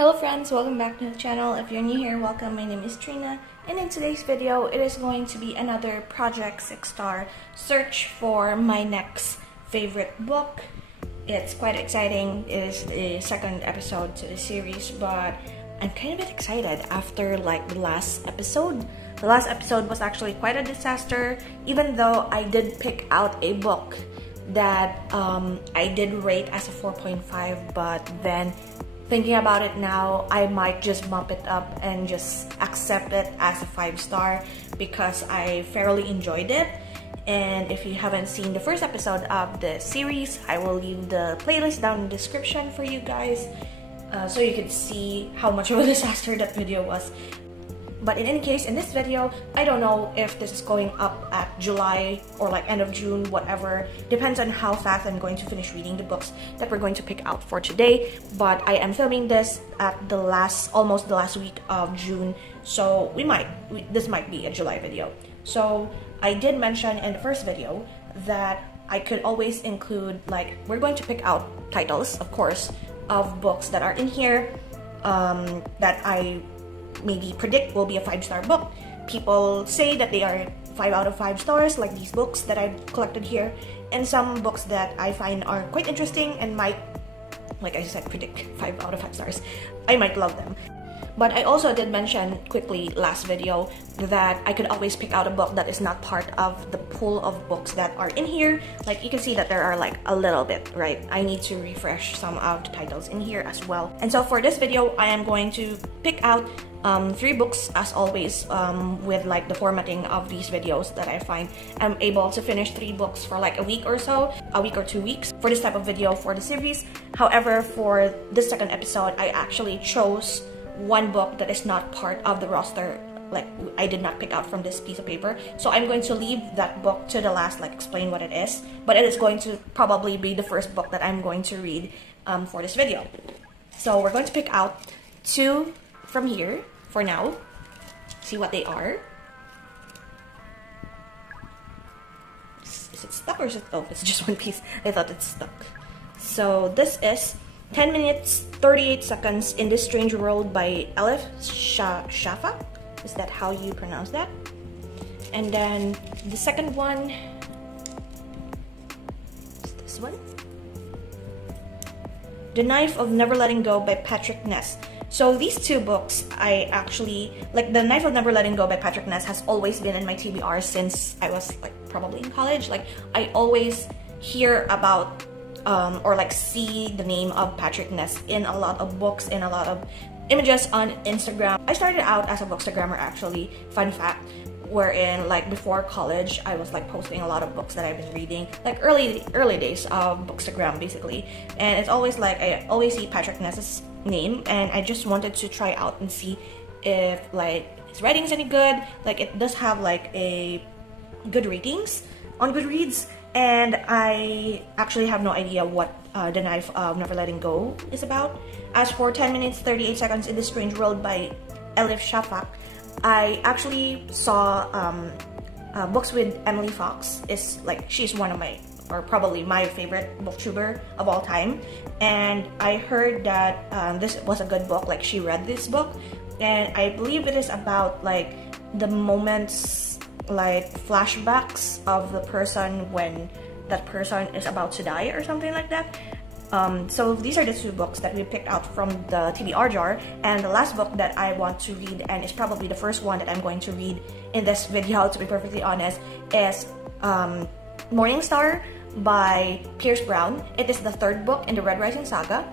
Hello friends, welcome back to the channel. If you're new here, welcome. My name is Trina, and in today's video, it is going to be another Project 6-star search for my next favorite book. It's quite exciting. It is the second episode to the series, but I'm kind of a bit excited after like the last episode. The last episode was actually quite a disaster, even though I did pick out a book that I did rate as a 4.5, but then thinking about it now, I might just bump it up and just accept it as a 5-star because I fairly enjoyed it. And if you haven't seen the first episode of the series, I will leave the playlist down in the description for you guys so you can see how much of a disaster that video was. But in any case, in this video, I don't know if this is going up at July or like end of June, whatever. Depends on how fast I'm going to finish reading the books that we're going to pick out for today. But I am filming this at almost the last week of June, so this might be a July video. So I did mention in the first video that I could always include, like, we're going to pick out titles, of course, of books that are in here that I maybe predict will be a 5-star book. People say that they are 5 out of 5 stars, like these books that I've collected here, and some books that I find are quite interesting and might, like I said, predict 5 out of 5 stars. I might love them. But I also did mention quickly last video that I could always pick out a book that is not part of the pool of books that are in here. Like, you can see that there are like a little bit, right? I need to refresh some of the titles in here as well. And so for this video, I am going to pick out 3 books as always, with like the formatting of these videos that I find I'm able to finish 3 books for like a week or so, a week or 2 weeks for this type of video for the series. However, for this second episode, I actually chose one book that is not part of the roster. Like, I did not pick out from this piece of paper, so I'm going to leave that book to the last, like explain what it is, but it is going to probably be the first book that I'm going to read for this video. So we're going to pick out 2 from here for now, see what they are. Is it stuck or is it, oh, it's just one piece. I thought it's stuck. So this is 10 minutes 38 seconds in this strange world by Elif Shafak. Is that how you pronounce that? And then the second one is this one, The Knife of Never Letting Go by Patrick Ness. So these 2 books, I actually like. The Knife of Never Letting Go by Patrick Ness has always been in my TBR since I was like probably in college. Like, I always hear about or like see the name of Patrick Ness in a lot of books, in a lot of images on Instagram. I started out as a bookstagrammer actually, fun fact, wherein like before college I was like posting a lot of books that I've been reading, like early days of bookstagram basically. And it's always like I always see Patrick Ness's name, and I just wanted to try out and see if like his writing's any good. Like, it does have like a good ratings on Goodreads, and I actually have no idea what The Knife of Never Letting Go is about. As for 10 minutes 38 seconds in this strange world by Elif Shafak, I actually saw books with Emily Fox. Is like, she's one of my, or probably my favorite booktuber of all time, and I heard that this was a good book. Like, she read this book, and I believe it is about like the moments, like flashbacks of the person when that person is about to die or something like that. So these are the 2 books that we picked out from the TBR jar, and the last book that I want to read, and is probably the first one that I'm going to read in this video, to be perfectly honest, is Morning Star by Pierce Brown. It is the 3rd book in the Red Rising saga.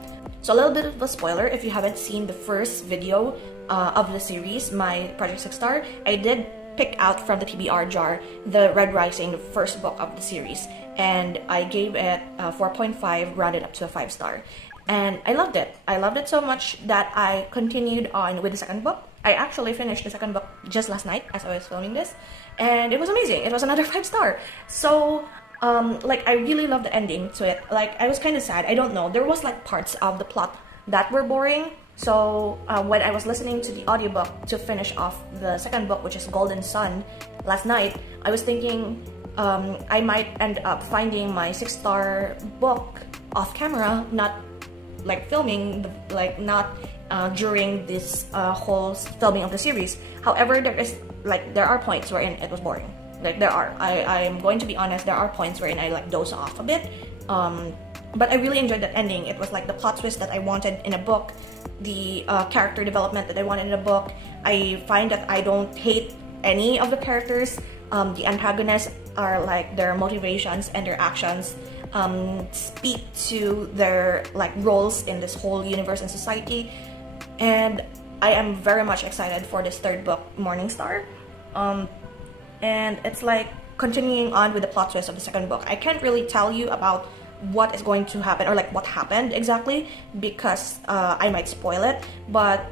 So a little bit of a spoiler if you haven't seen the first video of the series, my Project 6-star. I did pick out from the TBR jar the Red Rising, the first book of the series, and I gave it a 4.5, rounded up to a 5-star. And I loved it. I loved it so much that I continued on with the second book. I actually finished the second book just last night as I was filming this, and it was amazing. It was another 5-star. So like, I really loved the ending to it. Like, I was kind of sad. I don't know, there was like parts of the plot that were boring. So when I was listening to the audiobook to finish off the second book, which is Golden Sun, last night, I was thinking I might end up finding my 6-star book off camera, not like filming, like not during this whole filming of the series. However, there are points wherein it was boring. Like I'm going to be honest, there are points wherein I like doze off a bit. But I really enjoyed that ending. It was like the plot twist that I wanted in a book, the character development that I wanted in a book. I find that I don't hate any of the characters. The antagonists are like their motivations and their actions speak to their like roles in this whole universe and society. And I am very much excited for this third book, Morningstar. And it's like continuing on with the plot twist of the second book. I can't really tell you about what is going to happen or like what happened exactly because I might spoil it, but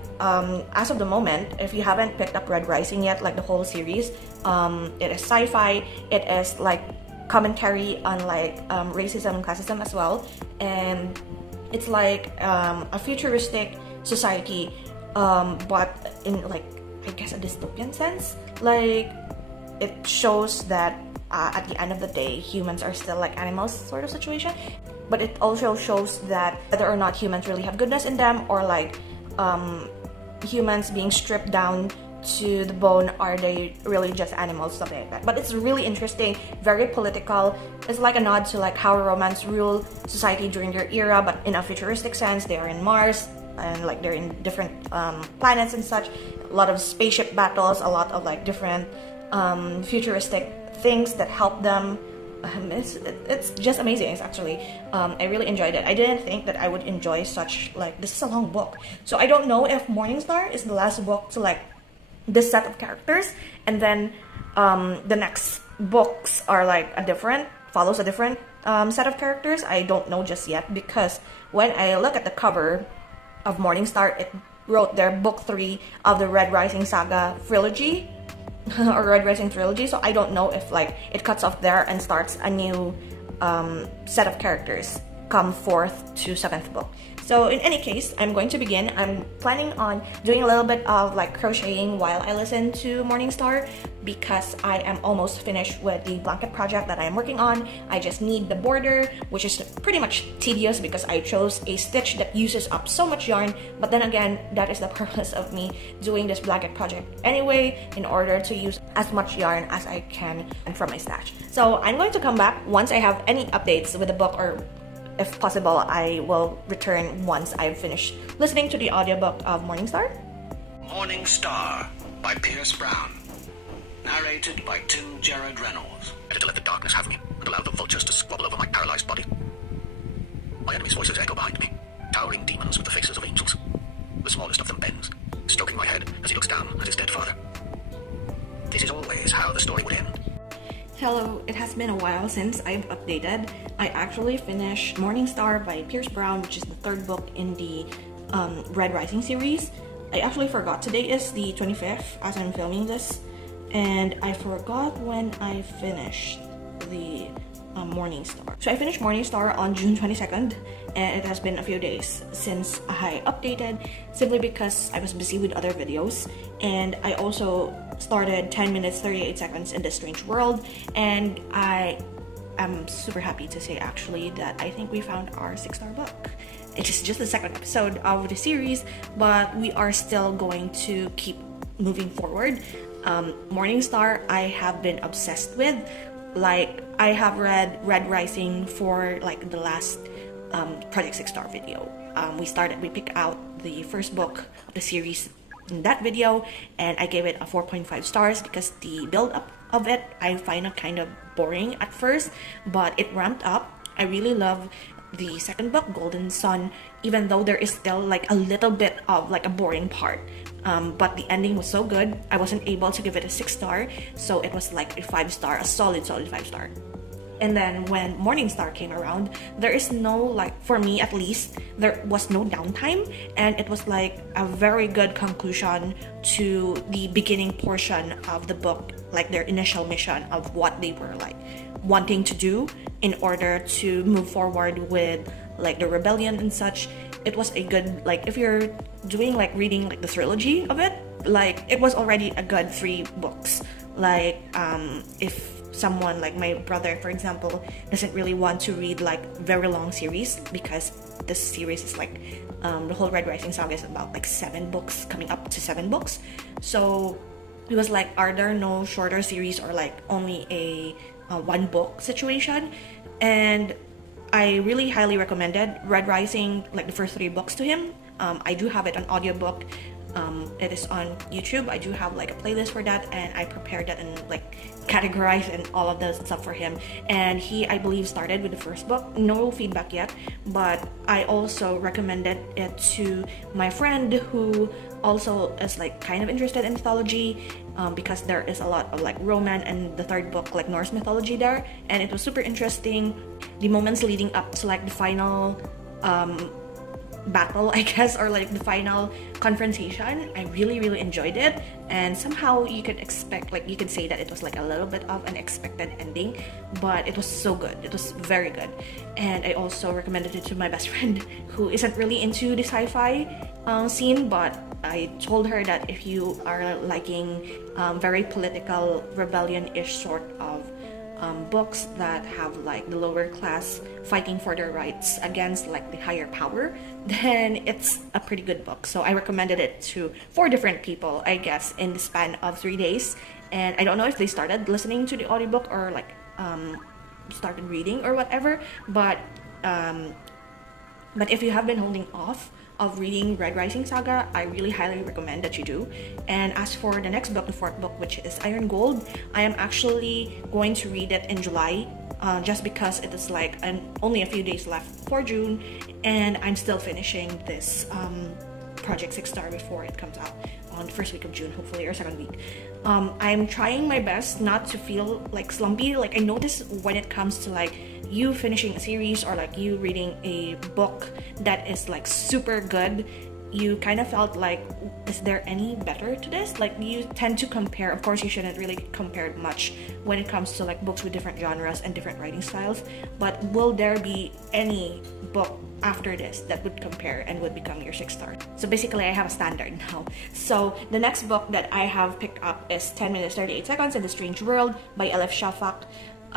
as of the moment, if you haven't picked up Red Rising yet, like the whole series, it is sci-fi, it is like commentary on like racism and classism as well, and it's like a futuristic society, but in like I guess a dystopian sense. Like it shows that at the end of the day, humans are still like animals sort of situation, but it also shows that whether or not humans really have goodness in them, or like humans being stripped down to the bone, are they really just animals, something like that. But it's really interesting, very political. It's like a nod to like how romance ruled society during their era, but in a futuristic sense. They are in Mars and like they're in different planets and such. A lot of spaceship battles, a lot of like different futuristic things that help them. It's just amazing. It's actually I really enjoyed it. I didn't think that I would enjoy such, like, this is a long book, so I don't know if Morningstar is the last book to like this set of characters, and then the next books are like follows a different set of characters. I don't know just yet, because when I look at the cover of Morningstar, it wrote their book 3 of the Red Rising Saga trilogy or Red Rising trilogy, so I don't know if like it cuts off there and starts a new set of characters come 4th to 7th book. So in any case, I'm going to begin. I'm planning on doing a little bit of like crocheting while I listen to Morningstar, because I am almost finished with the blanket project that I am working on. I just need the border, which is pretty much tedious because I chose a stitch that uses up so much yarn. But then again, that is the purpose of me doing this blanket project anyway, in order to use as much yarn as I can from my stash. So I'm going to come back once I have any updates with the book, or if possible, I will return once I've finished listening to the audiobook of Morningstar. Morningstar by Pierce Brown. Narrated by Tim Gerard Reynolds. Better to let the darkness have me and allow the vultures to squabble over my paralyzed body. My enemy's voices echo behind me, towering demons with the faces of angels. The smallest of them bends, stroking my head as he looks down at his dead father. This is always how the story would end. Hello, it has been a while since I've updated. I actually finished Morningstar by Pierce Brown, which is the 3rd book in the Red Rising series. I actually forgot today is the 25th as I'm filming this, and I forgot when I finished the Morningstar. So I finished Morningstar on June 22nd, and it has been a few days since I updated, simply because I was busy with other videos, and I also started 10 minutes 38 seconds in This Strange World, and I am super happy to say actually that I think we found our 6-star book. It is just the 2nd episode of the series, but we are still going to keep moving forward. Morningstar I have been obsessed with. Like, I have read Red Rising for like the last Project 6-star video. We picked out the first book of the series in that video, and I gave it a 4.5 stars because the build up of it I find it kind of boring at first, but it ramped up. I really love the second book, Golden Sun, even though there is still like a little bit of like a boring part, but the ending was so good I wasn't able to give it a 6-star, so it was like a 5-star, a solid 5-star. And then when Morningstar came around, there is no, like, for me at least, there was no downtime, and it was like a very good conclusion to the beginning portion of the book, like their initial mission of what they were like wanting to do in order to move forward with like the rebellion and such. It was a good, like, if you're doing like reading like the trilogy of it, like it was already a good 3 books. Like if someone like my brother, for example, doesn't really want to read like very long series, because this series is like The whole Red Rising saga is about like 7 books, coming up to 7 books. So it was like, are there no shorter series or like only a 1 book situation? And I really highly recommended Red Rising, like the first 3 books to him. I do have it on audiobook. It is on YouTube. I do have like a playlist for that, and I prepared that and like categorized and all of those stuff for him. And he, I believe, started with the first book. No feedback yet, but I also recommended it to my friend who also is like kind of interested in mythology, because there is a lot of like Roman and the 3rd book like Norse mythology there, and it was super interesting. The moments leading up to like the final battle, I guess, or like the final confrontation, I really enjoyed it. And somehow you could expect, like you could say that it was like a little bit of an expected ending, but it was so good. It was very good. And I also recommended it to my best friend who isn't really into the sci-fi scene, but I told her that if you are liking very political rebellion-ish sort of books that have like the lower class fighting for their rights against like the higher power, then it's a pretty good book. So I recommended it to 4 different people, I guess, in the span of 3 days. And I don't know if they started listening to the audiobook or like started reading or whatever, but if you have been holding off of reading Red Rising Saga, I really highly recommend that you do. And as for the next book, the 4th book, which is Iron Gold, I am actually going to read it in July, just because it is like only a few days left for June, and I'm still finishing this Project 6 Star before it comes out on the 1st week of June, hopefully, or 2nd week. I'm trying my best not to feel like slumpy. Like I notice when it comes to like you finishing a series or like you reading a book that is like super good, you kind of felt like, is there any better to this? Like you tend to compare. Of course, you shouldn't really compare much when it comes to like books with different genres and different writing styles, but will there be any book after this that would compare and would become your 6 star? So basically I have a standard now. So the next book that I have picked up is 10 minutes 38 seconds in the Strange World by Elif Shafak.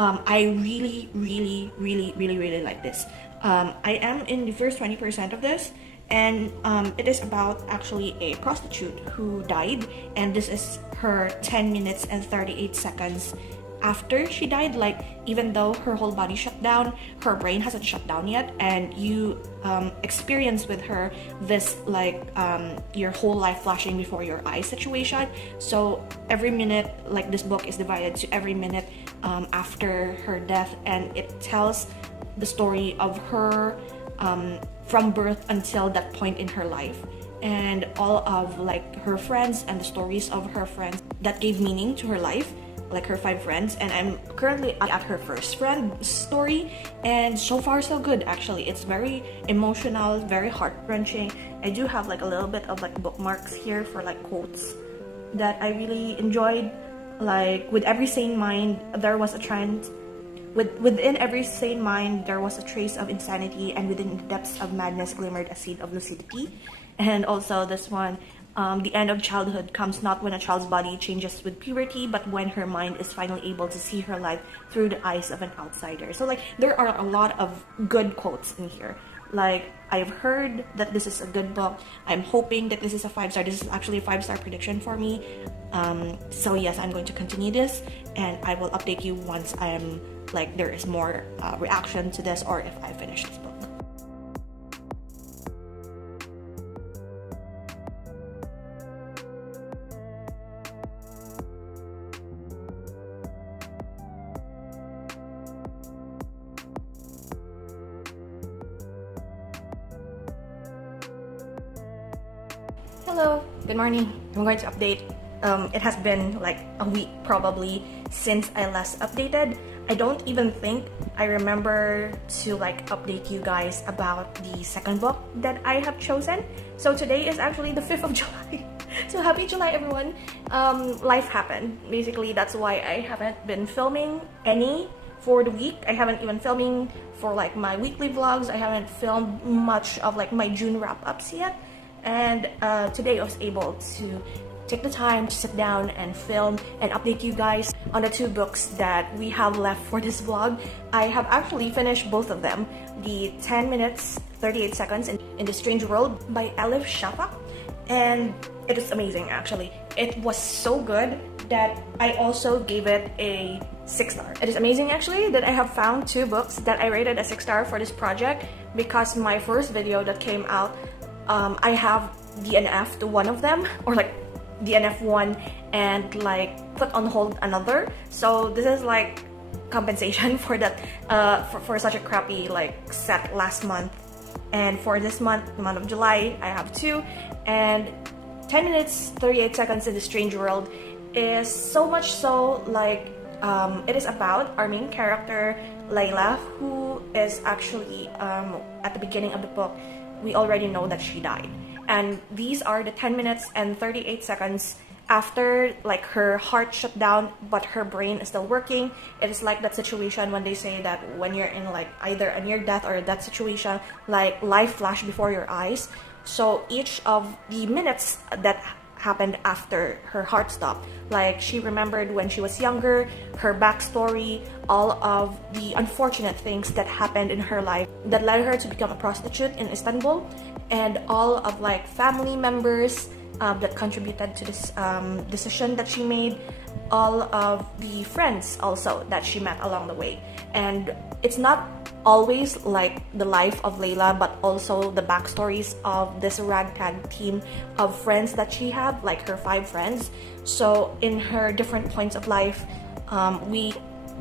I really like this. I am in the first 20% of this, and it is about actually a prostitute who died, and this is her 10 minutes and 38 seconds after she died. Like even though her whole body shut down, her brain hasn't shut down yet, and you experience with her this like your whole life flashing before your eyes situation. So every minute, like this book is divided to every minute after her death, and it tells the story of her from birth until that point in her life, and all of like her friends and the stories of her friends that gave meaning to her life, like her 5 friends. And I'm currently at her first friend story, and so far so good. Actually, it's very emotional, very heart-wrenching. I do have like a little bit of like bookmarks here for like quotes that I really enjoyed. Like with every sane mind there was a trend, within every sane mind there was a trace of insanity, and within the depths of madness glimmered a seed of lucidity. And also this one, the end of childhood comes not when a child's body changes with puberty, but when her mind is finally able to see her life through the eyes of an outsider. So like there are a lot of good quotes in here. Like I've heard that this is a good book. I'm hoping that this is a 5 star. This is actually a 5 star prediction for me. So yes, I'm going to continue this, and I will update you once I am like there is more reaction to this, or if I finish this book. Hello, good morning. I'm going to update. It has been like a week probably since I last updated. I don't even think I remember to like update you guys about the 2nd book that I have chosen. So today is actually the 5th of July. So happy July, everyone. Life happened. Basically, that's why I haven't been filming any for the week. I haven't even filming for like my weekly vlogs. I haven't filmed much of like my June wrap-ups yet. And today I was able to take the time to sit down and film and update you guys on the 2 books that we have left for this vlog. I have actually finished both of them. The 10 minutes 38 seconds in the Strange World by Elif Shafak, and it is amazing actually. It was so good that I also gave it a 6 star. It is amazing actually that I have found 2 books that I rated a 6 star for this project, because my first video that came out, I have DNF'd one of them, or like DNF one and like put on hold another. So this is like compensation for that, for such a crappy like set last month. And for this month, the month of July, I have 2, and 10 minutes 38 seconds in the Strange World is so much so like it is about our main character Layla, who is actually at the beginning of the book we already know that she died, and these are the 10 minutes and 38 seconds after like her heart shut down but her brain is still working. It is like that situation when they say that when you're in like either a near death or a death situation, like life flashed before your eyes. So each of the minutes that happened after her heart stopped, like she remembered when she was younger, her backstory, all of the unfortunate things that happened in her life that led her to become a prostitute in Istanbul, and all of like family members that contributed to this decision that she made, all of the friends also that she met along the way. And it's not always like the life of Layla, but also the backstories of this ragtag team of friends that she had, like her 5 friends. So in her different points of life, we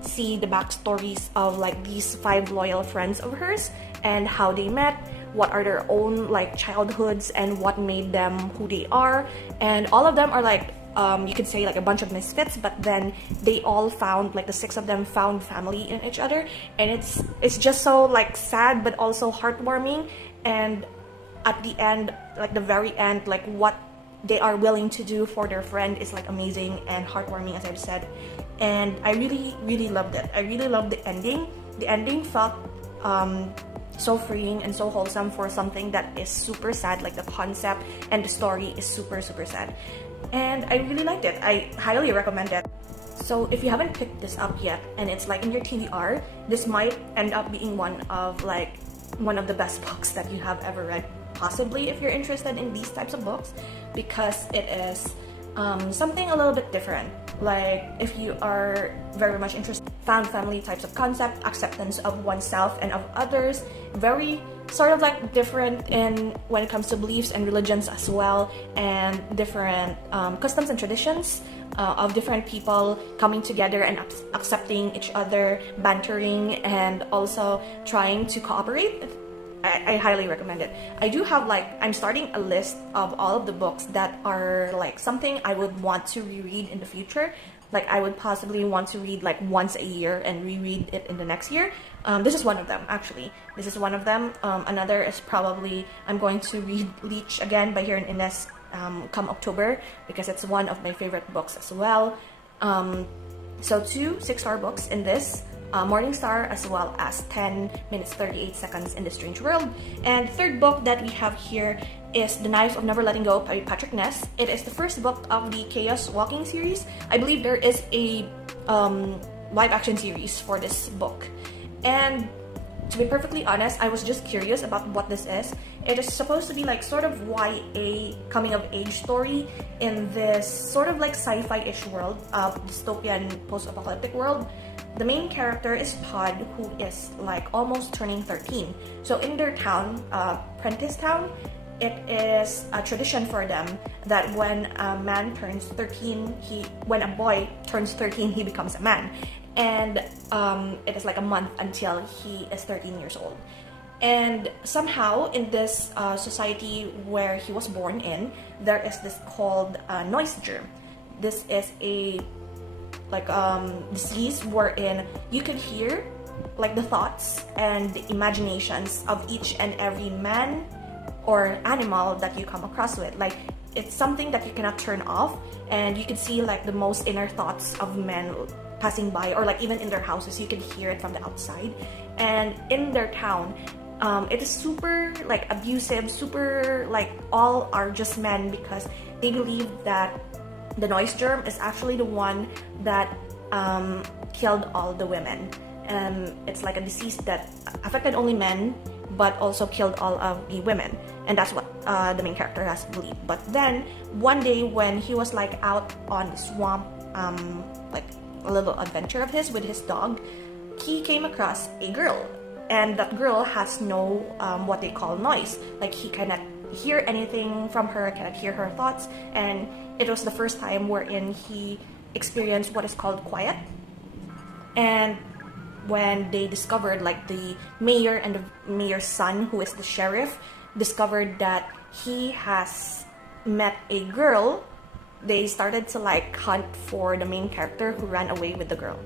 see the backstories of like these 5 loyal friends of hers and how they met, what are their own like childhoods and what made them who they are. And all of them are like you could say like a bunch of misfits, but then they all found, like the 6 of them found family in each other, and it's just so like sad but also heartwarming. And at the end, like the very end, like what they are willing to do for their friend is like amazing and heartwarming, as I've said. And I really loved it. I really loved the ending. The ending felt so freeing and so wholesome for something that is super sad. Like the concept and the story is super sad, and I really liked it. I highly recommend it. So if you haven't picked this up yet and it's like in your TBR, this might end up being one of the best books that you have ever read, possibly, if you're interested in these types of books, because it is something a little bit different. Like if you are very much interested in found family types of concept, acceptance of oneself and of others, very sort of like different in when it comes to beliefs and religions as well, and different customs and traditions of different people coming together and accepting each other, bantering, and also trying to cooperate. I highly recommend it. I do have like, I'm starting a list of all of the books that are like something I would want to reread in the future. Like I would possibly want to read like once a year and reread it in the next year. This is one of them actually. This is one of them. Another is probably I'm going to read Leech again by Hiran Ines come October, because it's one of my favorite books as well. So 2 6-star books in this. Morning Star, as well as 10 minutes 38 seconds in the Strange World. And third book that we have here is The Knife of Never Letting Go by Patrick Ness. It is the first book of the Chaos Walking series. I believe there is a live action series for this book. And to be perfectly honest, I was just curious about what this is. It is supposed to be like sort of YA coming of age story in this sort of like sci-fi-ish world, dystopian post-apocalyptic world. The main character is Todd, who is like almost turning 13. So in their town, Prentice Town, it is a tradition for them that when a man turns 13, when a boy turns 13, he becomes a man. And it is like a month until he is 13 years old. And somehow in this society where he was born in, there is this called noise germ. This is a disease wherein you could hear like the thoughts and the imaginations of each and every man or animal that you come across with. Like it's something that you cannot turn off, and you could see like the most inner thoughts of men passing by, or like even in their houses you can hear it from the outside. And in their town, it is super like abusive, super like all are just men, because they believe that the noise germ is actually the one that killed all the women. It's like a disease that affected only men, but also killed all of the women, and that's what the main character has believed. But then one day when he was like out on the swamp, like a little adventure of his with his dog, he came across a girl, and that girl has no what they call noise. Like he cannot hear anything from her, cannot hear her thoughts, and it was the first time wherein he experienced what is called quiet. And when they discovered, like the mayor and the mayor's son, who is the sheriff, discovered that he has met a girl, they started to like hunt for the main character who ran away with the girl.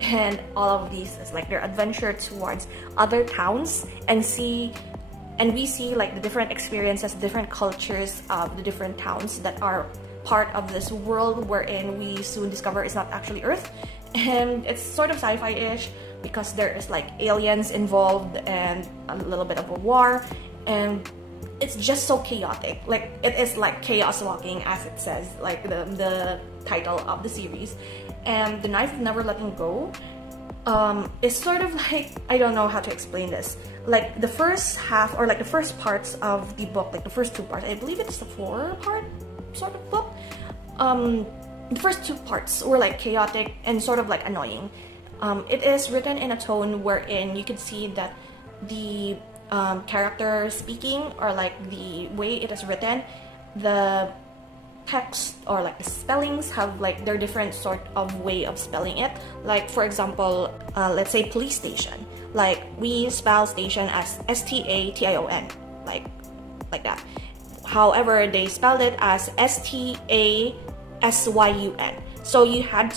And all of these is like their adventure towards other towns, and we see like the different experiences, different cultures of the different towns that are part of this world wherein we soon discover is not actually Earth. And it's sort of sci-fi-ish because there is like aliens involved and a little bit of a war, and it's just so chaotic. Like it is like chaos walking, as it says, like the title of the series. And The Knife of Never Letting Go is sort of like, I don't know how to explain this. Like the first half, or like the first parts of the book, like the first 2 parts, I believe it's a 4-part sort of book. The first 2 parts were like chaotic and sort of like annoying. It is written in a tone wherein you can see that the character speaking, or like the way it is written, the text or like the spellings have like their different sort of way of spelling it. Like for example, let's say police station, like we spell station as S-T-A-T-I-O-N, like that. However, they spelled it as S-T-A-S-Y-U-N. So I had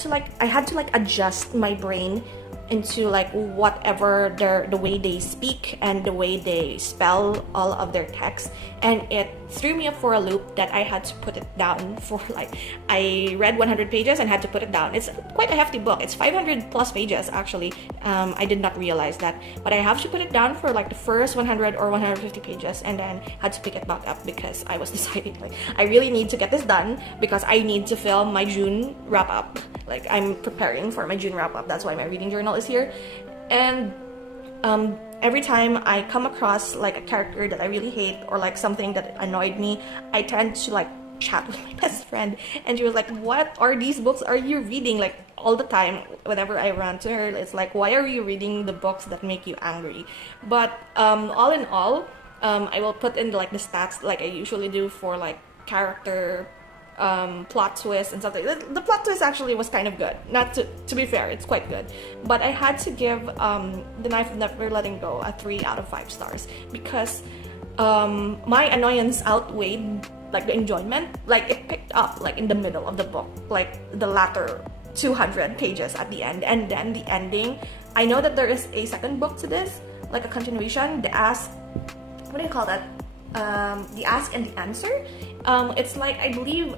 to like adjust my brain into like whatever the way they speak and the way they spell all of their text, and it threw me up for a loop that I had to put it down for like, I read 100 pages and had to put it down. It's quite a hefty book. It's 500 plus pages actually. I did not realize that, but I have to put it down for like the first 100 or 150 pages, and then had to pick it back up because I was deciding like I really need to get this done because I need to film my June wrap up. Like I'm preparing for my June wrap up. That's why my reading journal is here. And every time I come across like a character that I really hate, or like something that annoyed me, I tend to like chat with my best friend, and she was like, what are these books are you reading? Like all the time whenever I run to her, it's like, why are you reading the books that make you angry? But all in all, I will put in like the stats like I usually do for like character plot twist and something. The plot twist actually was kind of good. Not to be fair, it's quite good. But I had to give The Knife of Never Letting Go a 3 out of 5 stars because my annoyance outweighed like the enjoyment. Like it picked up like in the middle of the book, like the latter 200 pages at the end, and then the ending. I know that there is a second book to this, like a continuation, the Ask, what do you call that? The Ask and the Answer. It's like, I believe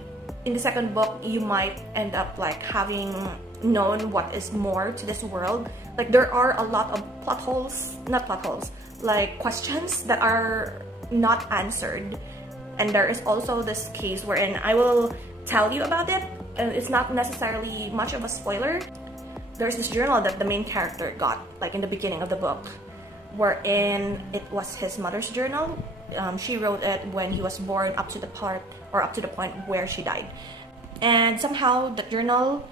in the second book you might end up like having known what is more to this world. Like there are a lot of like questions that are not answered, and there is also this case wherein I will tell you about it, and it's not necessarily much of a spoiler. There's this journal that the main character got like in the beginning of the book, wherein it was his mother's journal. She wrote it when he was born up to the point where she died. And somehow the journal,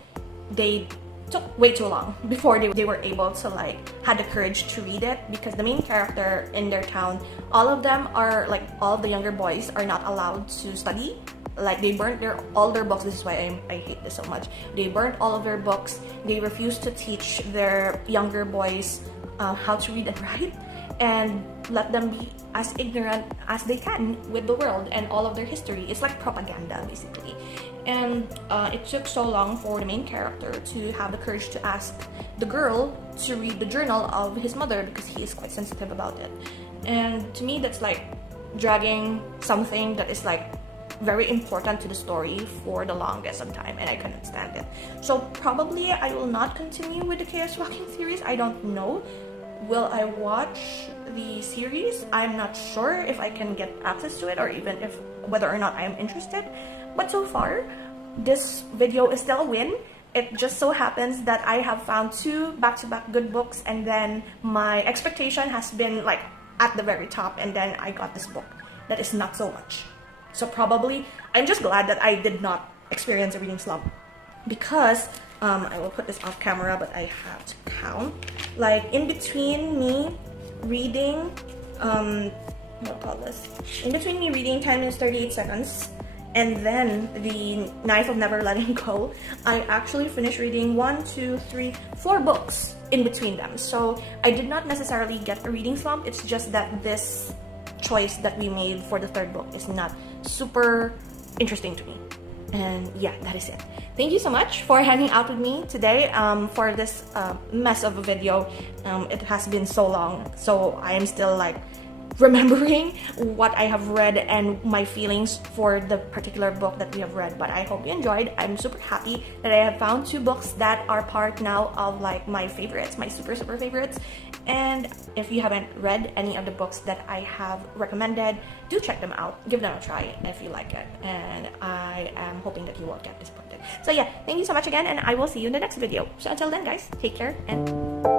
they took way too long before they were able to like had the courage to read it, because the main character in their town, all of them are like, all of the younger boys are not allowed to study. Like they burnt all their books. This is why I hate this so much. They burnt all of their books. They refused to teach their younger boys how to read and write, and let them be as ignorant as they can with the world and all of their history. It's like propaganda basically. And it took so long for the main character to have the courage to ask the girl to read the journal of his mother, because he is quite sensitive about it. And to me, that's like dragging something that is like very important to the story for the longest of time, and I couldn't stand it. So probably I will not continue with the Chaos Walking series. I don't know. Will I watch the series? I'm not sure if I can get access to it, or even if whether or not I am interested. But so far, this video is still a win. It just so happens that I have found 2 back-to-back good books, and then my expectation has been like at the very top, and then I got this book that is not so much. So probably, I'm just glad that I did not experience a reading slump, because I will put this off camera, but I have to count. Like, in between me reading, what call this? In between me reading 10 minutes 38 seconds, and then the Knife of Never Letting Go, I actually finished reading 1, 2, 3, 4 books in between them. So I did not necessarily get a reading slump. It's just that this choice that we made for the 3rd book is not super interesting to me. And yeah, that is it. Thank you so much for hanging out with me today for this mess of a video. It has been so long, so I am still like remembering what I have read and my feelings for the particular book that we have read. But I hope you enjoyed. I'm super happy that I have found 2 books that are part now of like my favorites, my super favorites. And if you haven't read any of the books that I have recommended, do check them out, give them a try if you like it, and I am hoping that you won't get disappointed. So yeah, thank you so much again, and I will see you in the next video. So until then guys, take care and